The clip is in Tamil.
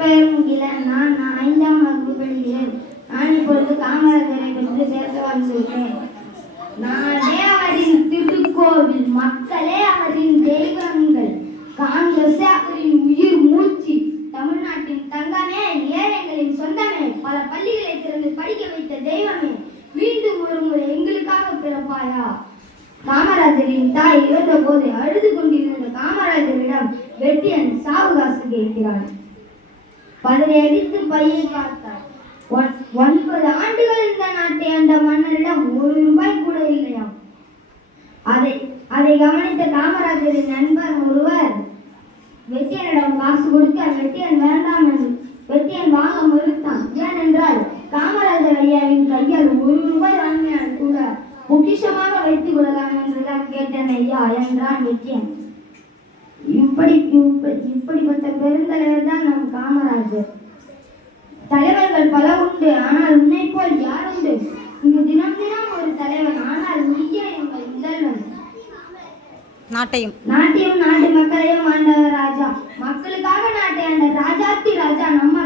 பெயர் முகிலன். நான் 5ஆம் வகுப்பு படிக்கிறேன். நான் இப்பொழுது காமராஜரை பற்றி பேச வந்துள்ளேன். நானே அவரின் திருக்கோவில், மக்களே அவரின் தெய்வங்கள், காங்கிரஸ் அவரின் உயிர் மூச்சு, தமிழ்நாட்டின் தங்கமே, ஏழைகளின் சொந்தமே, பல பள்ளிகளை திறந்து படிக்க வைத்த தெய்வமே, மீண்டும் ஒரு முறை எங்களுக்காக பிறப்பாயா? காமராஜரின் தாய் இறந்த போது அழுது கொண்டிருந்த காமராஜரிடம் வெட்டியன் சாவுகாசு கேட்கிறான். 10 அடித்து பையை பார்த்தார். 9 ஆண்டுகள் இந்த நாட்டை ஆண்ட மன்னரிடம் 1 ரூபாய் கூட இல்லையாம். அதை கவனித்த காமராஜரின் நண்பர் ஒருவர் வெட்டியனிடம் காசு கொடுக்க வெட்டியன் வேண்டாம் என்று வெட்டியன் வாங்க மறுத்தான். ஏனென்றால் காமராஜர் ஐயாவின் கையால் 1 ரூபாய் வாங்கினால் கூட பொக்கிஷமாக வைத்துக் கொள்ளலாம் என்றுதான் கேட்டேன் ஐயா என்றான் வெட்டியன். இப்படிப்பட்ட பெருந்தலைவர் தான் நம் காமராஜர். தலைவர்கள் பல உண்டு, ஆனால் உன்னை போல் யார் உண்டு? இங்கு தினம் தினம் ஒரு தலைவன், ஆனால் நீயே எங்கள் முதல்வன். நாட்டையும் நாட்டு மக்களையும் ஆண்டவர் ராஜா, மக்களுக்காக நாட்டை ஆண்ட ராஜாத்தி ராஜா நம்ம